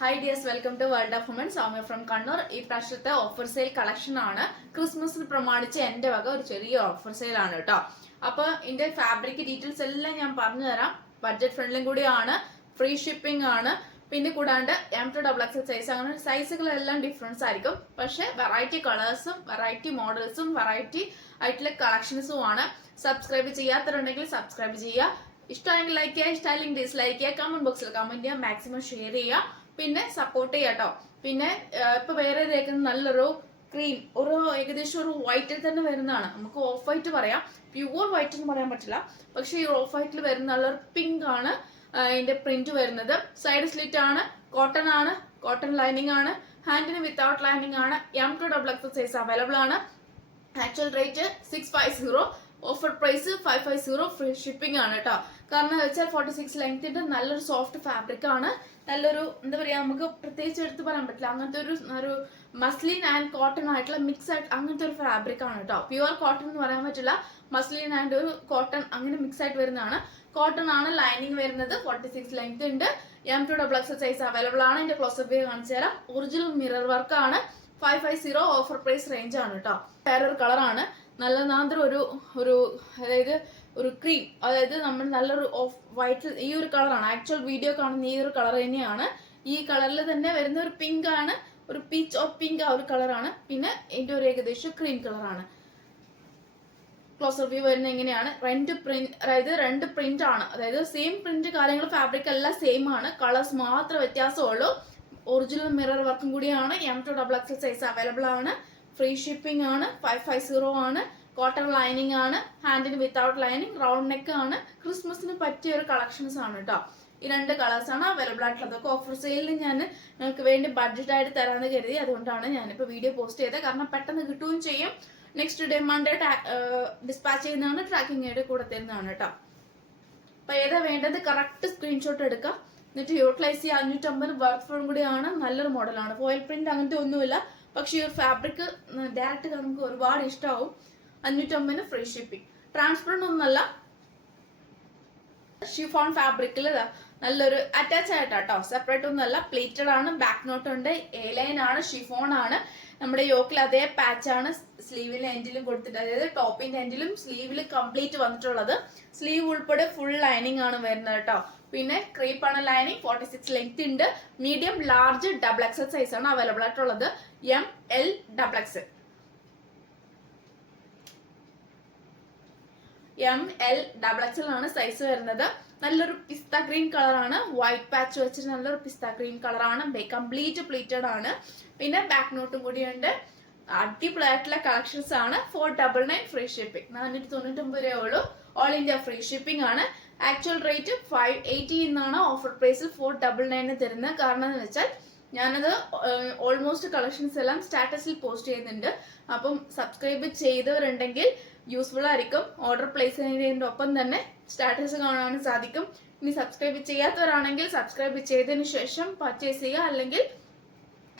Hi dears, welcome to World of Women. Soumya from Kannur. ഈ പ്രാവശ്യത്തെ offer sale collection ആണ്. ക്രിസ്മസിന് പ്രമാണിച്ച് എന്റെ വക ഒരു ചെറിയ ഓഫർ സെയിൽ ആണ് കേട്ടോ. അപ്പൊ ഇതിന്റെ ഫാബ്രിക് ഡീറ്റെയിൽസ് എല്ലാം ഞാൻ പറഞ്ഞു തരാം. ബഡ്ജറ്റ് ഫ്രണ്ട്ലിയും കൂടിയാണ്, ഫ്രീ ഷിപ്പിംഗ് ആണ്. പിന്നെ കൂടാണ്ട് M2XX സൈസ്, അങ്ങനെ സൈസുകളെല്ലാം ഡിഫറൻസ് ആയിരിക്കും. പക്ഷെ വെറൈറ്റി കളേഴ്സും വെറൈറ്റി മോഡൽസും വെറൈറ്റി ആയിട്ടുള്ള കളക്ഷൻസും ആണ്. സബ്സ്ക്രൈബ് ചെയ്യാത്തവരുണ്ടെങ്കിൽ സബ്സ്ക്രൈബ് ചെയ്യുക. ഇഷ്ടമായെങ്കിൽ ലൈക്ക് ചെയ്യുക, ഇഷ്ടമായില്ലെങ്കിൽ ഡിസ്ലൈക്ക് ചെയ്യുക, കമന്റ് ബോക്സിൽ കമന്റ് ചെയ്യുക, മാക്സിമം ഷെയർ ചെയ്യുക, പിന്നെ സപ്പോർട്ട് ചെയ്യാട്ടോ. പിന്നെ ഇപ്പൊ വേറെ തേക്കുന്ന നല്ലൊരു ക്രീം, ഒരു ഏകദേശം ഒരു വൈറ്റിൽ തന്നെ വരുന്നതാണ്. നമുക്ക് ഓഫ് വൈറ്റ് പറയാം, പ്യുവർ വൈറ്റ് എന്ന് പറയാൻ പറ്റില്ല. പക്ഷെ ഈ ഓഫ് വൈറ്റിൽ വരുന്ന നല്ലൊരു പിങ്ക് ആണ് ഇതിന്റെ പ്രിന്റ് വരുന്നത്. സൈഡ് സ്ലിറ്റ് ആണ്, കോട്ടൺ ആണ്, കോട്ടൺ ലൈനിങ് ആണ്, ഹാൻഡിന് വിത്തൗട്ട് ലൈനിങ് ആണ്. M2XX സൈസ് അവൈലബിൾ ആണ്. Actual rate 650, offer price 550, free shipping ആണ് കേട്ടോ. കാരണം വെച്ചാൽ 46 ലെങ്ത്തിന്റെ നല്ലൊരു സോഫ്റ്റ് ഫാബ്രിക് ആണ്. നല്ലൊരു എന്താ പറയാ, നമുക്ക് പ്രത്യേകിച്ച് എടുത്ത് പറയാൻ പറ്റില്ല, അങ്ങനത്തെ ഒരു മസ്ലിൻ ആൻഡ് കോട്ടൺ ആയിട്ടുള്ള മിക്സ് ആയിട്ട് അങ്ങനത്തെ ഒരു ഫാബ്രിക് ആണ് കേട്ടോ. പ്യുവർ കോട്ടൺ എന്ന് പറയാൻ പറ്റില്ല, മസ്ലിൻ ആൻഡ് ഒരു കോട്ടൺ അങ്ങനെ മിക്സ് ആയിട്ട് വരുന്നതാണ്. കോട്ടൺ ആണ്, ലൈനിങ് വരുന്നത്. 46 ലെങ്ത് ഉണ്ട്. M2XX സൈസ് അവൈലബിൾ ആണ്. ഇതിന്റെ ക്ലോസപ്പ് വ്യൂ കാണിച്ചു തരാം. ഒറിജിനൽ മിറർ വർക്ക് ആണ്. 550 ഓഫർ പ്രൈസ് റേഞ്ച് ആണ് കേട്ടോ. വേറൊരു കളറാണ്, നല്ല നാന്തരം ഒരു അതായത് ഒരു ക്രീം, അതായത് നമ്മൾ നല്ലൊരു ഓഫ് വൈറ്റ്, ഈ ഒരു കളറാണ്. ആക്ച്വൽ വീഡിയോ കാണുന്ന ഈ ഒരു കളർ തന്നെയാണ്. ഈ കളറിൽ തന്നെ വരുന്ന ഒരു പിങ്ക് ആണ്, ഒരു പീച്ച് ഓഫ് പിങ്ക് ആ ഒരു കളറാണ്. പിന്നെ ഇതിന്റെ ഒരു ഏകദേശം ക്രീം കളറാണ്. ക്ലോസർ വ്യൂ വരുന്നത് എങ്ങനെയാണ്, രണ്ട് പ്രിന്റ് ആണ്. അതായത് സെയിം പ്രിന്റ്, കാര്യങ്ങൾ ഫാബ്രിക് എല്ലാം സെയിം ആണ്, കളേഴ്സ് മാത്രം വ്യത്യാസമുള്ളൂ. ഒറിജിനൽ മിറർ വർക്കും കൂടിയാണ്. M2XX സൈസ് അവൈലബിൾ ആണ്. ഫ്രീ ഷിപ്പിംഗ് ആണ്. 550 ആണ്. കോട്ടൺ ലൈനിങ് ആണ്, ഹാൻഡിന് വിത്തൗട്ട് ലൈനിങ്, റൗണ്ട് നെക്ക് ആണ്. ക്രിസ്മസിന് പറ്റിയ ഒരു കളക്ഷൻസ് ആണ് കേട്ടോ. ഈ രണ്ട് കളേഴ്സ് ആണ് അവൈലബിൾ ആയിട്ടുള്ളത്. അതൊക്കെ ഓഫർ സെയിലിൽ ഞാൻ നിങ്ങൾക്ക് വേണ്ടി ബഡ്ജറ്റ് ആയിട്ട് തരാമെന്ന് കരുതി. അതുകൊണ്ടാണ് ഞാനിപ്പോൾ വീഡിയോ പോസ്റ്റ് ചെയ്തത്. കാരണം പെട്ടെന്ന് കിട്ടുകയും ചെയ്യും. നെക്സ്റ്റ് ഡേ മൺഡേ ഡിസ്പാച്ച് ചെയ്യുന്നതാണ്, ട്രാക്കിംഗ് ആയിട്ട് കൂടെ തരുന്നതാണ് കേട്ടോ. അപ്പൊ ഏതാ വേണ്ടത് കറക്റ്റ് സ്ക്രീൻഷോട്ട് എടുക്കാം, എന്നിട്ട് യൂട്ടിലൈസ് ചെയ്യുക. 550 വർത്ത് കൂടിയാണ്. നല്ലൊരു മോഡലാണ്. ഫോയിൽ പ്രിന്റ് അങ്ങനത്തെ ഒന്നുമില്ല. പക്ഷെ ഈ ഒരു ഫാബ്രിക് ഡയറക്റ്റ് നമുക്ക് ഒരുപാട് ഇഷ്ടമാവും. 550 ഫ്രീ ഷിപ്പിംഗ്. ട്രാൻസ്പെറന്റ് ഒന്നല്ല, ഷിഫോൺ ഫാബ്രിക്കിൽ നല്ലൊരു അറ്റാച്ച് ആയിട്ടാട്ടോ, സെപ്പറേറ്റ് ഒന്നല്ല. പ്ലേറ്റഡ് ആണ്, ബാക്ക് നോട്ട് ഉണ്ട്, എ ലൈൻ ആണ്, ഷിഫോൺ ആണ്. നമ്മുടെ യോക്കിൽ അതേ പാച്ച് ആണ് സ്ലീവിലെ എൻഡിലും കൊടുത്തിട്ട്, അതായത് ടോപ്പിന്റെ എൻഡിലും സ്ലീവിൽ കംപ്ലീറ്റ് വന്നിട്ടുള്ളത്. സ്ലീവ് ഉൾപ്പെടെ ഫുൾ ലൈനിങ് ആണ് വരുന്നത് കേട്ടോ. പിന്നെ ക്രീപ്പ് ആണ് ലൈനിങ്. 46 ലെങ്ത് ഉണ്ട്. മീഡിയം, ലാർജ്, XX സൈസ് ആണ് അവൈലബിൾ ആയിട്ടുള്ളത്. MLXXL ആണ് സൈസ് വരുന്നത്. നല്ലൊരു പിസ്ത ഗ്രീൻ കളറാണ്, വൈറ്റ് പാച്ച് വെച്ചിട്ട് നല്ലൊരു പിസ്ത ഗ്രീൻ കളറാണ്. കംപ്ലീറ്റ് പ്ലീറ്റഡ് ആണ്. പിന്നെ ബാക്ക് നോട്ടും കൂടിയുണ്ട്. അടിപൊളിയായിട്ടുള്ള കളക്ഷൻസ് ആണ്. 499 ഫ്രീ ഷിപ്പിംഗ്. 499 രൂപയേ ഉള്ളൂ. ഓൾ ഇന്ത്യ ഫ്രീ ഷിപ്പിംഗ് ആണ്. ആക്ച്വൽ റേറ്റ് 580 എന്നാണ്. ഓഫർ പ്രൈസിൽ 499 തരുന്നത്. കാരണം എന്ന് വെച്ചാൽ ഞാനത് ഓൾമോസ്റ്റ് കളക്ഷൻസ് എല്ലാം സ്റ്റാറ്റസിൽ പോസ്റ്റ് ചെയ്യുന്നുണ്ട്. അപ്പം സബ്സ്ക്രൈബ് ചെയ്തവരുണ്ടെങ്കിൽ യൂസ്ഫുൾ ആയിരിക്കും. ഓർഡർ പ്ലേസ് ചെയ്യുന്നതിന്റെ ഒപ്പം തന്നെ സ്റ്റാറ്റസ് കാണാനും സാധിക്കും. ഇനി സബ്സ്ക്രൈബ് ചെയ്യാത്തവരാണെങ്കിൽ സബ്സ്ക്രൈബ് ചെയ്തതിനു ശേഷം പർച്ചേസ് ചെയ്യുക, അല്ലെങ്കിൽ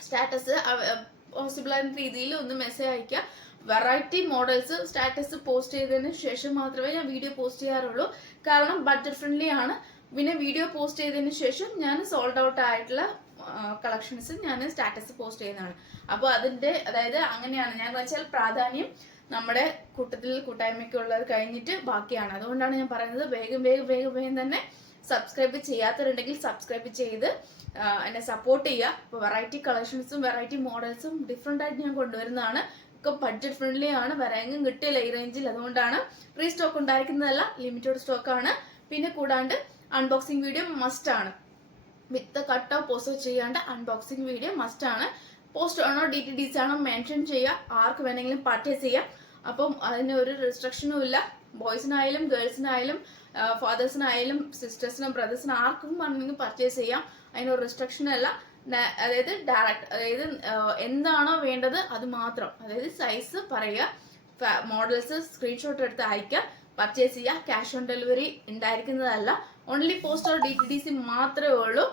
സ്റ്റാറ്റസ് പോസിബിൾ ആയ രീതിയിൽ ഒന്ന് മെസ്സേജ് അയക്കുക. വെറൈറ്റി മോഡൽസ് സ്റ്റാറ്റസ് പോസ്റ്റ് ചെയ്തതിന് ശേഷം മാത്രമേ ഞാൻ വീഡിയോ പോസ്റ്റ് ചെയ്യാറുള്ളൂ. കാരണം ബഡ്ജറ്റ് ഫ്രണ്ട്ലി ആണ്. പിന്നെ വീഡിയോ പോസ്റ്റ് ചെയ്തതിന് ശേഷം ഞാൻ സോൾഡ് ഔട്ട് ആയിട്ടുള്ള കളക്ഷൻസ് ഞാൻ സ്റ്റാറ്റസ് പോസ്റ്റ് ചെയ്യുന്നതാണ്. അപ്പോൾ അതിന്റെ അതായത് അങ്ങനെയാണ് ഞാൻ വെച്ചാൽ പ്രാധാന്യം നമ്മുടെ കൂട്ടായ്മയ്ക്കുള്ളത് കഴിഞ്ഞിട്ട് ബാക്കിയാണ്. അതുകൊണ്ടാണ് ഞാൻ പറയുന്നത് വേഗം തന്നെ സബ്സ്ക്രൈബ് ചെയ്യാത്തവരുണ്ടെങ്കിൽ സബ്സ്ക്രൈബ് ചെയ്ത് എന്നെ സപ്പോർട്ട് ചെയ്യുക. ഇപ്പോൾ വെറൈറ്റി കളക്ഷൻസും വെറൈറ്റി മോഡൽസും ഡിഫറെന്റ് ആയിട്ട് ഞാൻ കൊണ്ടുവരുന്നതാണ്. ഒക്കെ ബഡ്ജറ്റ് ഫ്രണ്ട്ലി ആണ്. വേറെ എങ്ങും കിട്ടില്ല ഈ റേഞ്ചിൽ. അതുകൊണ്ടാണ് റീസ്റ്റോക്ക് ഉണ്ടായിരിക്കുന്നതല്ല, ലിമിറ്റഡ് സ്റ്റോക്ക് ആണ്. പിന്നെ കൂടാണ്ട് അൺബോക്സിംഗ് വീഡിയോ മസ്റ്റ് ആണ്. വിത്ത് കട്ടോ പോസ്റ്റോ ചെയ്യാണ്ട് അൺബോക്സിംഗ് വീഡിയോ മസ്റ്റ് ആണ്. പോസ്റ്റ് ആണോ DTDC ആണോ മെൻഷൻ ചെയ്യുക. ആർക്ക് വേണമെങ്കിലും പർച്ചേസ് ചെയ്യാം. അപ്പം അതിന് ഒരു റെസ്ട്രിക്ഷനും ഇല്ല. ബോയ്സിനായാലും ഗേൾസിനായാലും ഫാദേഴ്സിനായാലും സിസ്റ്റേഴ്സിനും ബ്രദേഴ്സിനും ആർക്കും വേണമെങ്കിൽ പർച്ചേസ് ചെയ്യാം. അതിനൊരു റെസ്ട്രിക്ഷനും അല്ല. അതായത് ഡയറക്റ്റ്, അതായത് എന്താണോ വേണ്ടത് അത് മാത്രം, അതായത് സൈസ് പറയുക, മോഡൽസ് സ്ക്രീൻഷോട്ട് എടുത്ത് അയക്കുക, പർച്ചേസ് ചെയ്യുക. ക്യാഷ് ഓൺ ഡെലിവറി ഉണ്ടായിരിക്കുന്നതല്ല. ഓൺലി പോസ്റ്റ് ഓർ DTDC മാത്രമേ ഉള്ളൂ.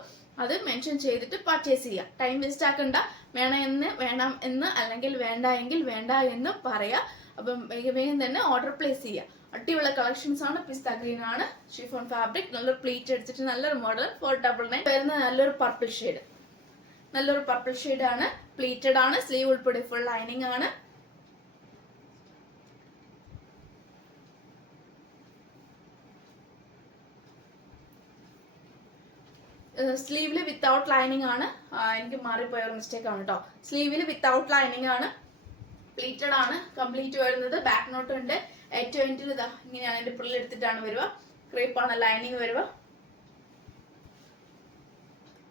അത് മെൻഷൻ ചെയ്തിട്ട് പർച്ചേസ് ചെയ്യുക. ടൈം വേസ്റ്റ് ആക്കണ്ട. വേണം എന്ന് അല്ലെങ്കിൽ വേണ്ട എങ്കിൽ വേണ്ട എന്ന് പറയാ. അപ്പം വേഗം തന്നെ ഓർഡർ പ്ലേസ് ചെയ്യുക. അടിപൊളി കളക്ഷൻസ് ആണ്. പിസ്ത ഗ്രീൻ ആണ്, ഷിഫോൺ ഫാബ്രിക്, നല്ലൊരു പ്ലീറ്റ് അടിച്ചിട്ട് നല്ലൊരു മോഡൽ. 499 വരുന്ന നല്ലൊരു പർപ്പിൾ ഷെയ്ഡ്. നല്ലൊരു പർപ്പിൾ ഷെയ്ഡ് ആണ്, പ്ലീറ്റഡ് ആണ്, സ്ലീവ് ഉൾപ്പെടെ ഫുൾ ലൈനിങ് ആണ്. സ്ലീവില് വിത്തൗട്ട് ലൈനിങ് ആണ്, എനിക്ക് മാറിപ്പോയ ഒരു മിസ്റ്റേക്ക് ആണ് കേട്ടോ. സ്ലീവില് വിത്തൗട്ട് ലൈനിങ് ആണ്, പ്ലീറ്റഡ് ആണ്, കംപ്ലീറ്റ് വരുന്നത്. ബാക്ക് നോട്ട് ഉണ്ട്. ഏറ്റവും എൻഡിൽ ഇതാ ഇങ്ങനെയാണ് എന്റെ പുള്ളിൽ എടുത്തിട്ടാണ് വരിക. ക്രേപ്പാണ് ലൈനിങ് വരിക,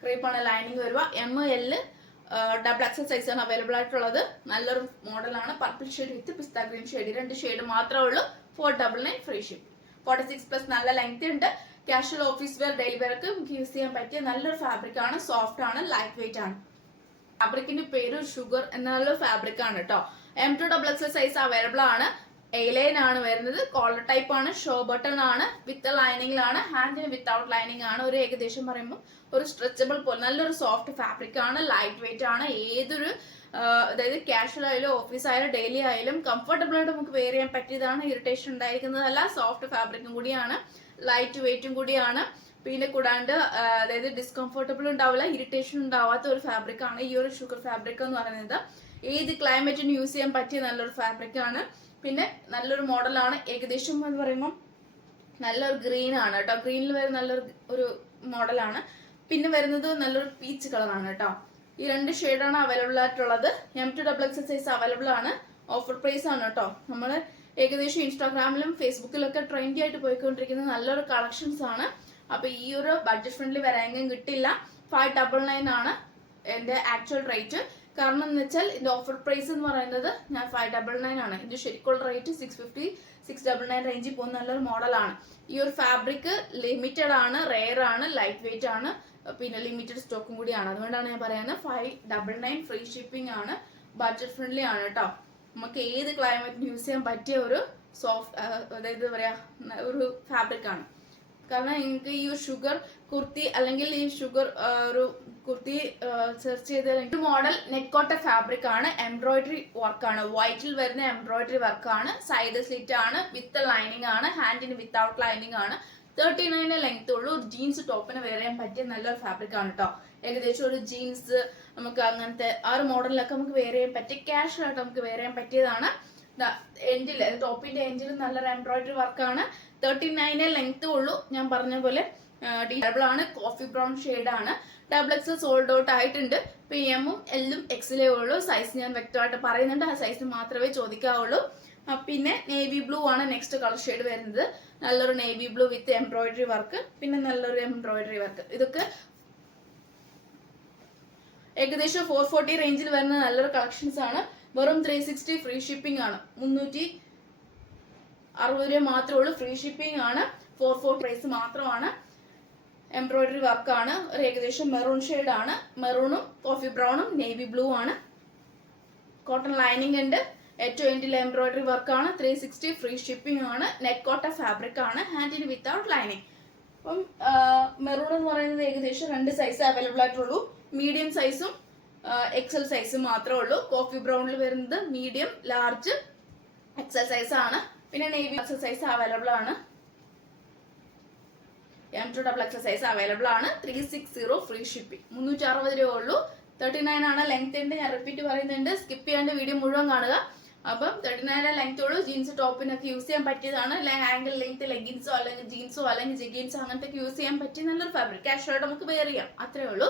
ക്രേപ്പാണ് ലൈനിങ് വരിക. ML ഡബിൾ എക്സൽ സൈസ് ആണ് അവൈലബിൾ ആയിട്ടുള്ളത്. നല്ലൊരു മോഡലാണ്. Purple shade with pista green shade, 2 shade മാത്രമേ ഉള്ളൂ. 499 ഫ്രീ ഷിപ്പ്. 46+ നല്ല ലെങ്ത് ഉണ്ട്. കാഷ്വൽ ഓഫീസ് വെയർ ഡെയിലി വെയർക്ക് യൂസ് ചെയ്യാൻ പറ്റിയ നല്ലൊരു ഫാബ്രിക് ആണ്. സോഫ്റ്റ് ആണ്, ലൈറ്റ് വെയിറ്റ് ആണ്. ഫാബ്രിക്കിന്റെ പേര് ഷുഗർ എന്നുള്ള ഫാബ്രിക് ആണ് കേട്ടോ. M2XL സൈസ് അവൈലബിൾ ആണ്. A-line ആണ് വരുന്നത്. കോളർ ടൈപ്പ് ആണ്, ഷോ ബട്ടൺ ആണ്, വിത്ത് ലൈനിങ്ങിലാണ്. ഹാൻഡിന് വിത്തൗട്ട് ലൈനിങ് ആണ്. ഒരു ഏകദേശം പറയുമ്പോൾ ഒരു സ്ട്രെച്ചബിൾ പോലെ നല്ലൊരു സോഫ്റ്റ് ഫാബ്രിക് ആണ്, ലൈറ്റ് വെയിറ്റ് ആണ്. ഏതൊരു അതായത് കാഷ്വൽ ആയാലും ഓഫീസ് ആയാലും ഡെയിലി ആയാലും കംഫർട്ടബിൾ ആയിട്ട് നമുക്ക് വെയർ ചെയ്യാൻ പറ്റിയതാണ്. ഇറിറ്റേഷൻ ഉണ്ടായിരിക്കുന്നതല്ല. സോഫ്റ്റ് ഫാബ്രിക്കും കൂടിയാണ്, ലൈറ്റ് വെയിറ്റും കൂടിയാണ്. പിന്നെ കൂടാണ്ട് അതായത് ഡിസ്കംഫർട്ടബിൾ ഉണ്ടാവില്ല, ഇറിറ്റേഷൻ ഉണ്ടാവാത്ത ഒരു ഫാബ്രിക് ആണ് ഈ ഒരു ഷുഗർ ഫാബ്രിക് എന്ന് പറയുന്നത്. ഏത് ക്ലൈമറ്റിന് യൂസ് ചെയ്യാൻ പറ്റിയ നല്ലൊരു ഫാബ്രിക് ആണ്. പിന്നെ നല്ലൊരു മോഡലാണ്. ഏകദേശം എന്ന് പറയുമ്പോൾ നല്ലൊരു ഗ്രീൻ ആണ് കേട്ടോ. ഗ്രീനിൽ വരുന്ന നല്ലൊരു മോഡലാണ്. പിന്നെ വരുന്നത് നല്ലൊരു പീച്ച് കളറാണ് കേട്ടോ. ഈ 2 ഷെയ്ഡാണ് അവൈലബിൾ ആയിട്ടുള്ളത്. M2XL സൈസ് അവൈലബിൾ ആണ്. ഓഫർ പ്രൈസ് ആണ് കേട്ടോ. നമ്മൾ ഏകദേശം ഇൻസ്റ്റാഗ്രാമിലും ഫേസ്ബുക്കിലും ഒക്കെ ട്രെൻഡി ആയിട്ട് പോയിക്കൊണ്ടിരിക്കുന്ന നല്ലൊരു കളക്ഷൻസ് ആണ്. അപ്പൊ ഈ ഒരു ബഡ്ജറ്റ് ഫ്രണ്ട്ലി വരാമെങ്കിലും കിട്ടില്ല. 599 ആണ് എന്റെ ആക്ച്വൽ റേറ്റ്. കാരണം എന്ന് വെച്ചാൽ ഇതിന്റെ ഓഫർ പ്രൈസ് എന്ന് പറയുന്നത് ഞാൻ 599 ആണ്. ഇതിന്റെ ശരിക്കുള്ള റേറ്റ് 650, 699 റേഞ്ചിൽ പോകുന്ന നല്ലൊരു മോഡലാണ്. ഈ ഒരു ഫാബ്രിക് ലിമിറ്റഡ് ആണ്, റെയർ ആണ്, ലൈറ്റ് വെയിറ്റ് ആണ്, പിന്നെ ലിമിറ്റഡ് സ്റ്റോക്കും കൂടിയാണ്. അതുകൊണ്ടാണ് ഞാൻ പറയുന്നത് 599 ഫ്രീ ഷിപ്പിംഗ് ആണ്. ബഡ്ജറ്റ് ഫ്രണ്ട്ലി ആണ് കേട്ടോ. നമുക്ക് ഏത് ക്ലൈമറ്റിന് യൂസ് ചെയ്യാൻ പറ്റിയ ഒരു സോഫ്റ്റ് അതായത് പറയാ ഒരു ഫാബ്രിക് ആണ്. കാരണം നിങ്ങൾക്ക് ഈ ഒരു ഷുഗർ കുർത്തി അല്ലെങ്കിൽ ഈ ഷുഗർ ഒരു കുർത്തി സെർച്ച് ചെയ്ത മോഡൽ നെക്കോട്ട ഫാബ്രിക് ആണ്. എംബ്രോയിഡറി വർക്കാണ്, വൈറ്റിൽ വരുന്ന എംബ്രോയിഡറി വർക്കാണ്. സൈഡ് സ്ലിറ്റ് ആണ്, വിത്ത് ലൈനിങ് ആണ്. ഹാൻഡിന് വിത്തൗട്ട് ലൈനിങ് ആണ്. 39 ലെങ്ത് ഉള്ളൂ. ഒരു ജീൻസ് ടോപ്പിന് വെയർ ചെയ്യാൻ പറ്റിയ നല്ലൊരു ഫാബ്രിക് ആണ് കേട്ടോ. ഏകദേശം ഒരു ജീൻസ് നമുക്ക് അങ്ങനത്തെ ആ ഒരു മോഡലിലൊക്കെ നമുക്ക് വെയർ ചെയ്യാൻ പറ്റിയ ക്യാഷ്വൽ ആയിട്ട് നമുക്ക് വെയർ ചെയ്യാൻ പറ്റിയതാണ്. എൻഡില് ടോപ്പിന്റെ എൻഡിൽ നല്ലൊരു എംബ്രോയിഡറി വർക്കാണ്. 39 ലെങ്ത് ഉള്ളൂ. ഞാൻ പറഞ്ഞ പോലെ ഡീറ്റബിൾ ആണ്. കോഫി ബ്രൗൺ ഷെയ്ഡ് ആണ്. XL സോൾഡ് ഔട്ട് ആയിട്ടുണ്ട്. PMഉം Lഉം XLേ ഉള്ളൂ. സൈസ് ഞാൻ വ്യക്തമായിട്ട് പറയുന്നുണ്ട്. ആ സൈസ് മാത്രമേ ചോദിക്കാവുള്ളൂ. പിന്നെ നേവി ബ്ലൂ ആണ് നെക്സ്റ്റ് കളർ ഷെയ്ഡ് വരുന്നത്. നല്ലൊരു നേവി ബ്ലൂ വിത്ത് എംബ്രോയിഡറി വർക്ക്, പിന്നെ നല്ലൊരു എംബ്രോയിഡറി വർക്ക്. ഇതൊക്കെ ഏകദേശം 440 റേഞ്ചിൽ വരുന്ന നല്ലൊരു കളക്ഷൻസ് ആണ്. വെറും 360 ഫ്രീ ഷിപ്പിംഗ് ആണ്. 360 രൂപ മാത്രമേ ഉള്ളൂ. ഫ്രീ ഷിപ്പിംഗ് ആണ്. 440 പ്രൈസ് മാത്രമാണ്. എംബ്രോയിഡറി വർക്കാണ്. ഒരു ഏകദേശം മെറൂൺ ഷെയ്ഡ് ആണ്. മെറൂണും കോഫി ബ്രൗണും നേവി ബ്ലൂ ആണ്. കോട്ടൺ ലൈനിങ് ഉണ്ട്. ഏറ്റവും എൻഡിൽ എംബ്രോയിഡറി വർക്കാണ്. 360 ഫ്രീ ഷിപ്പിംഗ് ആണ്. നെക്കോട്ട ഫാബ്രിക് ആണ്. ഹാൻഡിന് വിത്തൗട്ട് ലൈനിങ്. അപ്പം മെറൂൺ എന്ന് പറയുന്നത് ഏകദേശം 2 സൈസ് അവൈലബിൾ ആയിട്ടുള്ളൂ. മീഡിയം സൈസും XL സൈസും മാത്രമേ ഉള്ളൂ. കോഫി ബ്രൗണിൽ വരുന്നത് മീഡിയം, ലാർജ്, XL സൈസ് ആണ്. പിന്നെ നേവി XL സൈസ് അവൈലബിൾ ആണ്. M2XL സൈസ് അവൈലബിൾ ആണ്. 360 ഫ്രീ ഷിപ്പിംഗ്. 360 രൂപ ഉള്ളൂ. 39 ആണ് ലെങ്ത് ഉണ്ട്. ഞാൻ റിപ്പീറ്റ് പറയുന്നുണ്ട്, സ്കിപ്പ് ചെയ്യാണ്ട് വീഡിയോ മുഴുവൻ കാണുക. അപ്പം 39 ലെങ്ത് ഉള്ളൂ. ജീൻസ് ടോപ്പിനൊക്കെ യൂസ് ചെയ്യാൻ പറ്റിയതാണ്. ആംഗിൾ ലെങ്ത് ലെഗിൻസോ അല്ലെങ്കിൽ ജീൻസോ അല്ലെങ്കിൽ ജെഗിൻസോ അങ്ങനത്തെ യൂസ് ചെയ്യാൻ പറ്റിയ നല്ലൊരു ഫാബ്രിക്. കാഷ്വൽ നമുക്ക് വെയർ ചെയ്യാം, അത്രേ ഉള്ളൂ.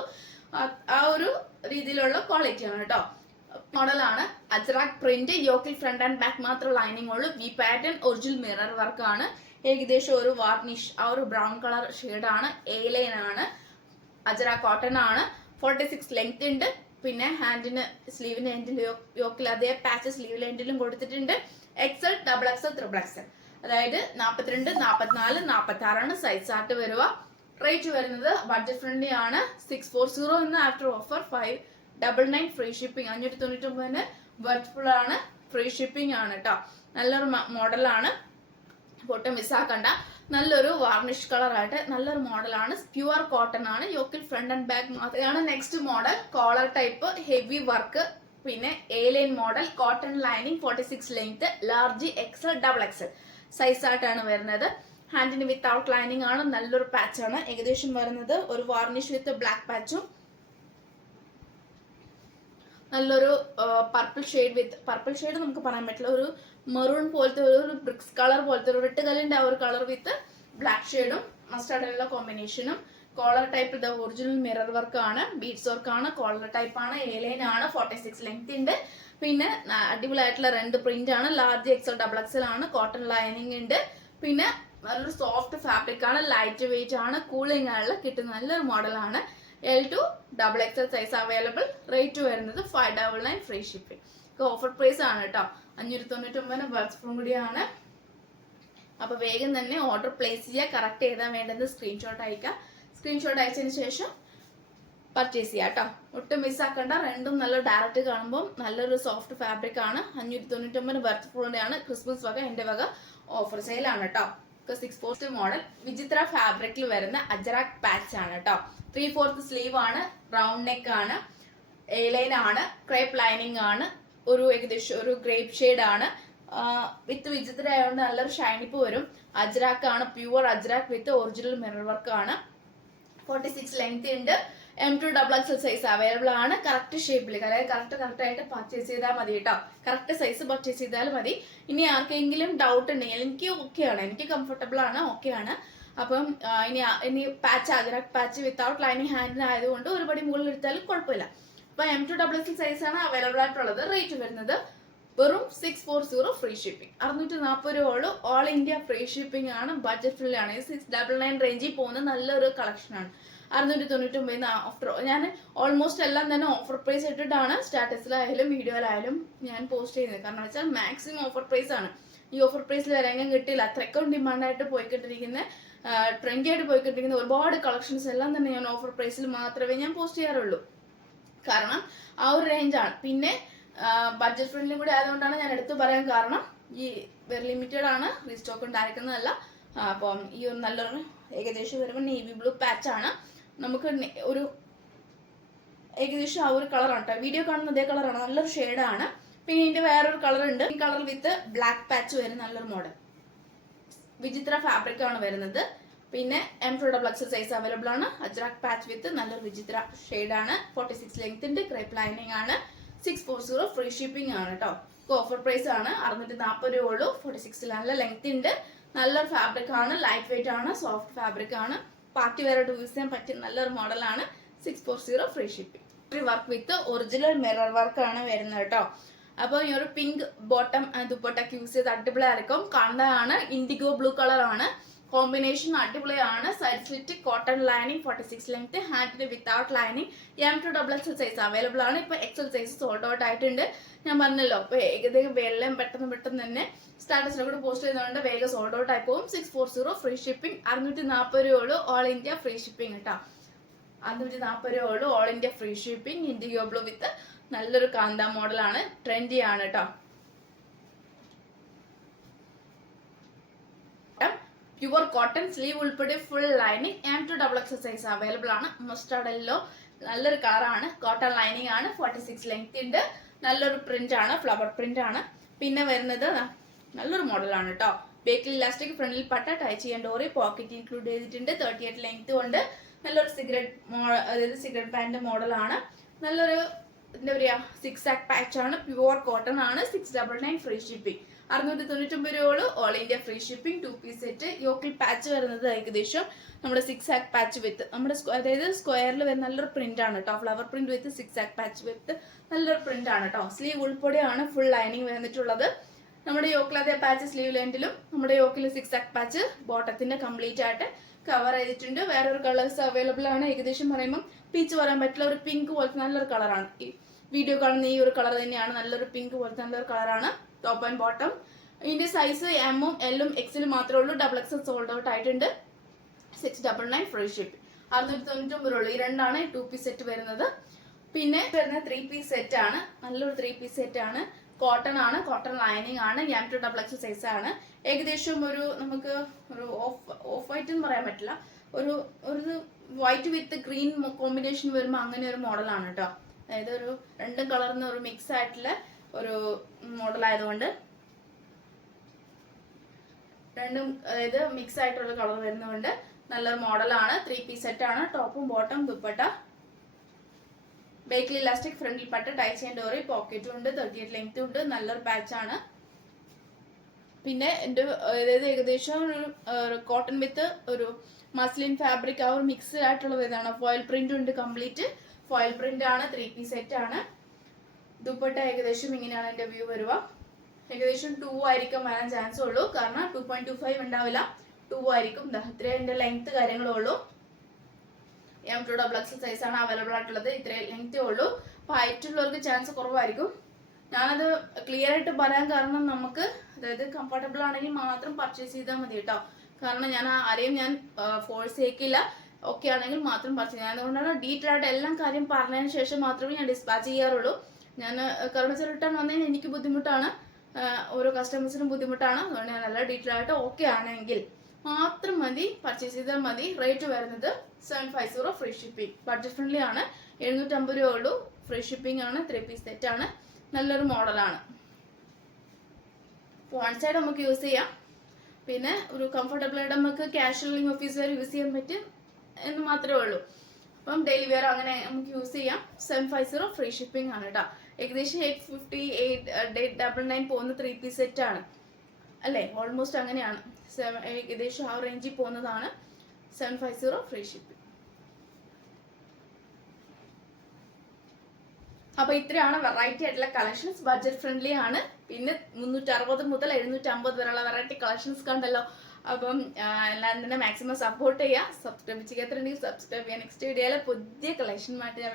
ആ ഒരു രീതിയിലുള്ള ക്വാളിറ്റി ആണ് കേട്ടോ. മോഡലാണ്. അജ്രാക് പ്രിന്റ്, യോക്കിൽ ഫ്രണ്ട് ആൻഡ് ബാക്ക് മാത്രം ലൈനിങ് ഉള്ളൂ. V pattern, original mirror work ആണ്. ഏകദേശം ഒരു വാർണിഷ് ആ ഒരു ബ്രൗൺ കളർ ഷെയ്ഡ് ആണ്. A-line ആണ്. അജ്രാക് കോട്ടൺ ആണ്. 46 ലെങ്ത് ഉണ്ട്. പിന്നെ ഹാൻഡിന് സ്ലീവിന്റെ എൻഡിൽ യോക്കിൽ അതേ പാച്ച് സ്ലീവിലെ എൻഡിലും കൊടുത്തിട്ടുണ്ട്. XL, XXL, XXL അതായത് 42, 44, 46 ആണ് സൈസ് ആയിട്ട് വരിക. റേറ്റ് വരുന്നത് ബഡ്ജറ്റ് ഫ്രണ്ട്ലി ആണ്. 640 എന്ന് ആഫ്റ്റർ ഓഫർ 599 ഫ്രീ ഷിപ്പിംഗ്. 599 വർത്ത്ഫുൾ ആണ്. ഫ്രീ ഷിപ്പിംഗ് ആണ് കേട്ടോ. നല്ലൊരു മോഡലാണ്, ഫോട്ടോ മിസ്സാക്കണ്ട. നല്ലൊരു വാർണിഷ് കളർ ആയിട്ട് നല്ലൊരു മോഡലാണ്. പ്യുവർ കോട്ടൺ ആണ്. യോക്കിൽ ഫ്രണ്ട് ആൻഡ് ബാക്ക് മാത്രമാണ്. Next model collar type, heavy work, പിന്നെ A-line model, cotton lining, 46 length, large, XL, XXL size ആയിട്ടാണ് വരുന്നത്. ഹാൻഡിന് വിത്തൗട്ട് ലൈനിങ് ആണ്. നല്ലൊരു പാച്ച് ആണ്. ഏകദേശം വരുന്നത് ഒരു വാർണിഷ് വിത്ത് ബ്ലാക്ക് പാച്ചും നല്ലൊരു പർപ്പിൾ ഷെയ്ഡ് നമുക്ക് പറയാൻ പറ്റില്ല, ഒരു മെറൂൺ പോലത്തെ ഒരു ബ്രിക്സ് കളർ പോലത്തെ ഒരു വെട്ടുകല്ലിന്റെ ആ ഒരു കളർ വിത്ത് ബ്ലാക്ക് ഷെയ്ഡും മസ്റ്റാർഡുള്ള കോമ്പിനേഷനും. കോളർ ടൈപ്പ് ഇത് ഒറിജിനൽ മിറർ വർക്ക് ആണ്, ബീഡ്സ് വർക്ക് ആണ്, കോളർ ടൈപ്പ് ആണ്, എലൈൻ ആണ്, 46 ലെങ്ത് ഉണ്ട്. പിന്നെ അടിപൊളിയായിട്ടുള്ള 2 പ്രിന്റ് ആണ്, ലാർജ് എക്സൽ ഡബിൾ എക്സൽ ആണ്, കോട്ടൺ ലൈനിങ് ഉണ്ട്. പിന്നെ നല്ലൊരു സോഫ്റ്റ് ഫാബ്രിക് ആണ്, ലൈറ്റ് വെയിറ്റ് ആണ്, കൂളിംഗ് ആയുള്ള കിട്ടുന്ന നല്ലൊരു മോഡലാണ്. L2 XXL size available. Rate വരുന്നത് 599 ഫ്രീ ഷിപ്പിംഗ്. ഓഫർ പ്രൈസ് ആണ് കേട്ടോ, 599 വർക്ക്ഫും കൂടിയാണ്. അപ്പൊ വേഗം തന്നെ ഓർഡർ പ്ലേസ് ചെയ്യുക. കറക്റ്റ് ചെയ്താൽ വേണ്ടത് സ്ക്രീൻഷോട്ട് അയക്കുക. സ്ക്രീൻഷോട്ട് അയച്ചതിന് ശേഷം പർച്ചേസ് ചെയ്യുക കേട്ടോ, ഒട്ടും മിസ്സാക്കണ്ട. രണ്ടും നല്ല ഡയറക്റ്റ് കാണുമ്പോൾ നല്ലൊരു സോഫ്റ്റ് ഫാബ്രിക് ആണ്. 599 വർക്ക്ഫുള്ളിയാണ്. ക്രിസ്മസ് വക എന്റെ വക ഓഫർ സെയിൽ ആണ് കേട്ടോ. 6/4 മോഡൽ വിചിത്ര ഫാബ്രിക്കിൽ വരുന്ന അജറാക് പാച്ച് ആണ് കേട്ടോ. 3/4 സ്ലീവ് ആണ്, റൗണ്ട് നെക്ക് ആണ്, എലൈൻ ആണ്, ക്രേപ്പ് ലൈനിങ് ആണ്, ഒരു ഏകദേശം ഒരു ഗ്രേപ്പ് ഷെയ്ഡ് ആണ്. വിത്ത് വിചിത്ര ആയതുകൊണ്ട് നല്ലൊരു ഷൈനിപ്പ് വരും. അജ്രാക്ക് ആണ്, പ്യുവർ അജ്രാക്ക് വിത്ത് ഒറിജിനൽ മിറർ വർക്ക് ആണ്. 46 ലെങ്ത് ഉണ്ട്. M2 XXL സൈസ് അവൈലബിൾ ആണ്. കറക്റ്റ് ഷേപ്പിൽ, അതായത് കറക്റ്റ് ആയിട്ട് പർച്ചേസ് ചെയ്താൽ മതി കേട്ടോ. കറക്റ്റ് സൈസ് പർച്ചേസ് ചെയ്താൽ മതി. ഇനി ആർക്കെങ്കിലും ഡൗട്ട് ഉണ്ടെങ്കിൽ എനിക്ക് ഓക്കെയാണ്, എനിക്ക് കംഫർട്ടബിൾ ആണ്, ഓക്കെയാണ്. അപ്പം ഇനി patch Ajrak patch without lining ഹാൻഡിന് ആയതുകൊണ്ട് ഒരുപടി മുകളിൽ എടുത്താലും കുഴപ്പമില്ല. അപ്പൊ M2 XXL സൈസ് ആണ് അവൈലബിൾ ആയിട്ടുള്ളത്. റേറ്റ് വരുന്നത് വെറും 640 ഫ്രീ ഷിപ്പിംഗ്. 640 രൂപയുള്ളൂ. ഓൾ ഇന്ത്യ ഫ്രീ ഷിപ്പിംഗ് ആണ്. ബഡ്ജറ്റ് ഫ്രീ ആണ്. 699 റേഞ്ചിൽ പോകുന്ന നല്ലൊരു കളക്ഷൻ ആണ്. 699 ഓഫർ. ഞാൻ ഓൾമോസ്റ്റ് എല്ലാം തന്നെ ഓഫർ പ്രൈസ് ഇട്ടിട്ടാണ് സ്റ്റാറ്റസിലായാലും വീഡിയോയിലായാലും ഞാൻ പോസ്റ്റ് ചെയ്യുന്നത്. കാരണം വെച്ചാൽ മാക്സിമം ഓഫർ പ്രൈസ് ആണ്. ഈ ഓഫർ പ്രൈസിൽ വരാൻ കിട്ടില്ല. അത്രയ്ക്കും ഡിമാൻഡായിട്ട് പോയിക്കൊണ്ടിരിക്കുന്ന, ട്രെൻഡി ആയിട്ട് പോയിക്കൊണ്ടിരിക്കുന്ന ഒരുപാട് കളക്ഷൻസ് എല്ലാം തന്നെ ഞാൻ ഓഫർ പ്രൈസിൽ മാത്രമേ ഞാൻ പോസ്റ്റ് ചെയ്യാറുള്ളൂ. കാരണം ആ ഒരു റേഞ്ചാണ്. പിന്നെ ബഡ്ജറ്റ് ഫ്രണ്ട്ലിയും കൂടി ആയതുകൊണ്ടാണ് ഞാൻ എടുത്തു പറയാൻ കാരണം. ഈ വെരി ലിമിറ്റഡ് ആണ്, റീസ്റ്റോക്ക് ഉണ്ടായിരിക്കുന്നതല്ല. അപ്പം ഈ ഒരു നല്ലൊരു ഏകദേശം വരുമ്പോൾ നേവി ബ്ലൂ പാച്ച് ആണ്. നമുക്ക് ഒരു ഏകദേശം ആ ഒരു കളറാണ് കേട്ടോ. വീഡിയോ കാണുന്ന അതേ കളറാണ്, നല്ലൊരു ഷെയ്ഡാണ്. പിന്നെ ഇതിന്റെ വേറൊരു കളർ ഉണ്ട്. ഈ കളർ വിത്ത് ബ്ലാക്ക് പാച്ച് വരുന്ന നല്ലൊരു മോഡൽ വിചിത്ര ഫാബ്രിക് ആണ് വരുന്നത്. പിന്നെ M2 XXL സൈസ് അവൈലബിൾ ആണ്. അജ്രാക് പാച്ച് വിത്ത് നല്ലൊരു വിചിത്ര ഷെയ്ഡാണ്. 46 ലെങ്ത് ഉണ്ട്, ക്രേപ്പ് ലൈനിങ് ആണ്. 640 ഫ്രീ ഷിപ്പിംഗ് ആണ് കേട്ടോ. ഓഫർ പ്രൈസ് ആണ്. 640 രൂപ ഉള്ളൂ. 46 നല്ല ലെങ്ത് ഉണ്ട്, നല്ലൊരു ഫാബ്രിക് ആണ്, ലൈറ്റ് വെയിറ്റ് ആണ്, സോഫ്റ്റ് ഫാബ്രിക് ആണ്. പാർട്ടി വെയറായിട്ട് യൂസ് ചെയ്യാൻ പറ്റിയ നല്ലൊരു മോഡലാണ്. 640 free shipping. Work with original mirror work ആണ് വരുന്നത് കേട്ടോ. അപ്പോൾ ഈ ഒരു പിങ്ക് ബോട്ടം ദുപ്പട്ടയ്ക്ക് യൂസ് ചെയ്ത് അടിപൊളിയായിരിക്കും. കണ്ടാണ് ഇൻഡിഗോ ബ്ലൂ കളർ ആണ്. കോമ്പിനേഷൻ അടിപൊളിയാണ്. Side slit, cotton lining, 46 length, ഹാൻഡിന് without lining. M2 XXL size available ആണ്. ഇപ്പൊ എക്സൽ സൈസ് സോൾഡ് ഔട്ട് ആയിട്ടുണ്ട്. ഞാൻ പറഞ്ഞല്ലോ, ഇപ്പൊ ഏകദേശം വെള്ളം പെട്ടെന്ന് തന്നെ സ്റ്റാറ്റസിലൂടെ കൂടെ പോസ്റ്റ് ചെയ്യുന്നതുകൊണ്ട് വേഗം സോൾഡ് ഔട്ട് ആയി പോകും. 640 ഫ്രീ ഷിപ്പിംഗ്. 640 രൂപ ഉള്ളൂ. ഓൾ ഇന്ത്യ ഫ്രീ ഷിപ്പിംഗ് കേട്ടോ. 640 രൂപ ഉള്ളൂ. All India free shipping. IndiGo blue വിത്ത് നല്ലൊരു കാന്ത മോഡലാണ്. ട്രെൻഡി ആണ് കേട്ടോ. പ്യുവർ കോട്ടൺ, സ്ലീവ് ഉൾപ്പെടെ full lining. M2 XXL size available ആണ്. മസ്റ്റാർഡ് യെല്ലോ നല്ലൊരു കളറാണ്. കോട്ടൺ ലൈനിങ് ആണ്. 46 ലെങ്ത് ഉണ്ട്. നല്ലൊരു പ്രിന്റ് ആണ്, ഫ്ലവർ പ്രിന്റ് ആണ്. പിന്നെ വരുന്നത് നല്ലൊരു മോഡലാണ് കേട്ടോ. ബേക്കിൽ ഇലാസ്റ്റിക്, ഫ്രണ്ടിൽ പട്ട, ടൈ ചെയ്യാൻ ഡോറി, പോക്കറ്റ് ഇൻക്ലൂഡ് ചെയ്തിട്ടുണ്ട്. 38 ലെങ്ത് കൊണ്ട് നല്ലൊരു സിഗരറ്റ് പാന്റ് മോഡലാണ്. നല്ലൊരു എന്താ പറയാ, 6 ആക്ക് പാച്ച് ആണ്. പ്യുവർ കോട്ടൺ ആണ്. 699 ഫ്രീ ഷിപ്പിംഗ്. 699 രൂപ. All India free shipping. 2 piece set. യോക്കിൽ പാച്ച് വരുന്നത് ഏകദേശം നമ്മുടെ 6 ആക്ക് പാച്ച് വിത്ത് നമ്മുടെ അതായത് സ്ക്വയറിൽ വരുന്ന നല്ലൊരു പ്രിന്റ് ആണ് കേട്ടോ. ഫ്ലവർ പ്രിന്റ് വിത്ത് 6 ആക്ക് പാച്ച് വിത്ത് നല്ലൊരു പ്രിന്റ് ആണ് കേട്ടോ. സ്ലീവ് ഉൾപ്പെടെയാണ് ഫുൾ ലൈനിങ് വന്നിട്ടുള്ളത്. നമ്മുടെ യോക്കിൽ അതേ പാച്ച് സ്ലീവ് ലെൻഡിലും നമ്മുടെ യോക്കിൽ 6 ആക്ക് പാച്ച് ബോട്ടത്തിന്റെ കംപ്ലീറ്റ് ആയിട്ട് കവർ ചെയ്തിട്ടുണ്ട്. വേറൊരു കളേഴ്സ് അവൈലബിൾ ആണ്. ഏകദേശം പറയുമ്പോൾ പീച്ച് പറയാൻ പറ്റില്ല, ഒരു പിങ്ക് പോലത്തെ നല്ലൊരു കളറാണ്. ഈ വീഡിയോ കാണുന്ന ഈ ഒരു കളർ തന്നെയാണ്. നല്ലൊരു പിങ്ക് പോലത്തെ നല്ലൊരു കളറാണ്. Top and bottom. ഇതിന്റെ സൈസ് M ഉം L ഉം XL മാത്രമേ ഉള്ളൂ. XXL സോൾഡ് ഔട്ട് ആയിട്ടുണ്ട്. 699 ഫ്രീ ഷിപ്പ്. 699 രൂപ. ഈ രണ്ടാണ് 2 പീസ് സെറ്റ് വരുന്നത്. പിന്നെ വരുന്ന 3 പീസ് സെറ്റ് ആണ്. നല്ലൊരു 3 പീസ് സെറ്റ് ആണ്. കോട്ടൺ ആണ്, കോട്ടൺ ലൈനിങ് ആണ്. M2 XXL സൈസ് ആണ്. ഏകദേശം ഒരു നമുക്ക് ഒരു ഓഫ് വൈറ്റ് എന്ന് പറയാൻ പറ്റില്ല, ഒരു വൈറ്റ് വിത്ത് ഗ്രീൻ കോമ്പിനേഷൻ വരുമ്പോൾ അങ്ങനെ ഒരു മോഡലാണ് കേട്ടോ. അതായത് ഒരു രണ്ടും കളറിന് ഒരു മിക്സ് ആയിട്ടുള്ള ഒരു മോഡൽ ആയതുകൊണ്ട് രണ്ടും അതായത് മിക്സ് ആയിട്ടുള്ള കളർ വരുന്നതുകൊണ്ട് നല്ലൊരു മോഡലാണ്. 3 പീസ് സെറ്റ് ആണ്. ടോപ്പും ബോട്ടം ദുപ്പട്ട. ബേക്കിൽ ഇലാസ്റ്റിക്, ഫ്രണ്ടിൽ പട്ട്, ടൈ ചെയിൻ ഡോറി, പോക്കറ്റും ഉണ്ട്, 38 ലെങ്ത് ഉണ്ട്, നല്ലൊരു പാച്ചാണ്. പിന്നെ എൻ്റെ ഏകദേശം ഒരു കോട്ടൺ വിത്ത് ഒരു മസ്ലിൻ ഫാബ്രിക് ആ ഒരു മിക്സ്ഡ് ആയിട്ടുള്ളത് ഇതാണ്. ഫോയിൽ പ്രിന്റ് ഉണ്ട്, കംപ്ലീറ്റ് ഫോയിൽ പ്രിന്റ് ആണ്, 3 പീസ് സെറ്റ് ആണ്. ദുപ്പട്ട ഏകദേശം ഇങ്ങനെയാണ് എൻ്റെ വ്യൂ വരിക. ഏകദേശം 2 ആയിരിക്കും വരാൻ ചാൻസ് ഉള്ളൂ, കാരണം 2.25 ഉണ്ടാവില്ല, 2 ആയിരിക്കും. ഇത്രേ എൻ്റെ ലെങ്ത് കാര്യങ്ങളുള്ളൂ. M2XX സൈസ് ആണ് അവൈലബിൾ ആയിട്ടുള്ളത്, ഇത്രയും ലെങ്തേ ഉള്ളൂ. അപ്പോൾ ഹൈറ്റ് ഉള്ളവർക്ക് ചാൻസ് കുറവായിരിക്കും. ഞാനത് ക്ലിയർ ആയിട്ട് പറയാൻ കാരണം നമുക്ക് അതായത് കംഫർട്ടബിൾ ആണെങ്കിൽ മാത്രം പർച്ചേസ് ചെയ്താൽ മതി കേട്ടോ. കാരണം ഞാൻ ആരെയും ഞാൻ ഫോഴ്സ് ചെയ്യിക്കില്ല, ഓക്കെ ആണെങ്കിൽ മാത്രം പർച്ചേസ് ചെയ്യാം. അതുകൊണ്ടാണ് ഡീറ്റെയിൽ ആയിട്ട് എല്ലാം കാര്യം പറഞ്ഞതിന് ശേഷം മാത്രമേ ഞാൻ ഡിസ്പാച്ച് ചെയ്യാറുള്ളൂ. ഞാൻ കാരണം വെച്ചാൽ റിട്ടേൺ വന്നു കഴിഞ്ഞാൽ എനിക്ക് ബുദ്ധിമുട്ടാണ്, ഓരോ കസ്റ്റമേഴ്സിനും ബുദ്ധിമുട്ടാണ്. അതുകൊണ്ട് ഞാൻ നല്ല ഡീറ്റെയിൽ ആയിട്ട് ഓക്കെ ആണെങ്കിൽ മാത്രം മതി, പർച്ചേസ് ചെയ്താൽ മതി. റേറ്റ് വരുന്നത് 750, ഫ്രീ ഷിപ്പിംഗ്. ബഡ്ജറ്റ് ഫ്രണ്ട്ലി ആണ്, 750 രൂപ ഉള്ളൂ. ഫ്രീ ഷിപ്പിംഗ് ആണ്, 3 പീസ് സെറ്റ് ആണ്, നല്ലൊരു മോഡലാണ്. വൺ സൈഡ് നമുക്ക് യൂസ് ചെയ്യാം, പിന്നെ ഒരു കംഫർട്ടബിൾ ആയിട്ട് നമുക്ക് കാഷ്വലി ഓഫീസ് വെയർ യൂസ് ചെയ്യാൻ പറ്റും എന്ന് മാത്രമേ ഉള്ളൂ. അപ്പം ഡെയിലി വെയർ അങ്ങനെ നമുക്ക് യൂസ് ചെയ്യാം. 750 ഫ്രീ ഷിപ്പിംഗ് ആണ് കേട്ടോ. ഏകദേശം 850, 899 പോകുന്ന 3 പീസ് സെറ്റ് ആണ് അല്ലേ, ഓൾമോസ്റ്റ് അങ്ങനെയാണ്. ഏകദേശം ആ റേഞ്ചിൽ പോകുന്നതാണ്. 750 ഫ്രീ ഷിപ്പിംഗ്. അപ്പൊ ഇത്രയാണ് വെറൈറ്റി ആയിട്ടുള്ള കളക്ഷൻസ്, ബഡ്ജറ്റ് ഫ്രണ്ട്ലി ആണ്. പിന്നെ 360 മുതൽ 750 വരെയുള്ള വെറൈറ്റി കളക്ഷൻസ് കണ്ടല്ലോ. അപ്പം എല്ലാവരും തന്നെ മാക്സിമം സപ്പോർട്ട് ചെയ്യുക. സബ്സ്ക്രൈബ് ചെയ്യാത്തുണ്ടെങ്കിൽ സബ്സ്ക്രൈബ് ചെയ്യുക. നെക്സ്റ്റ് വീഡിയോയിലെ പുതിയ കളക്ഷനുമായിട്ട് ഞാൻ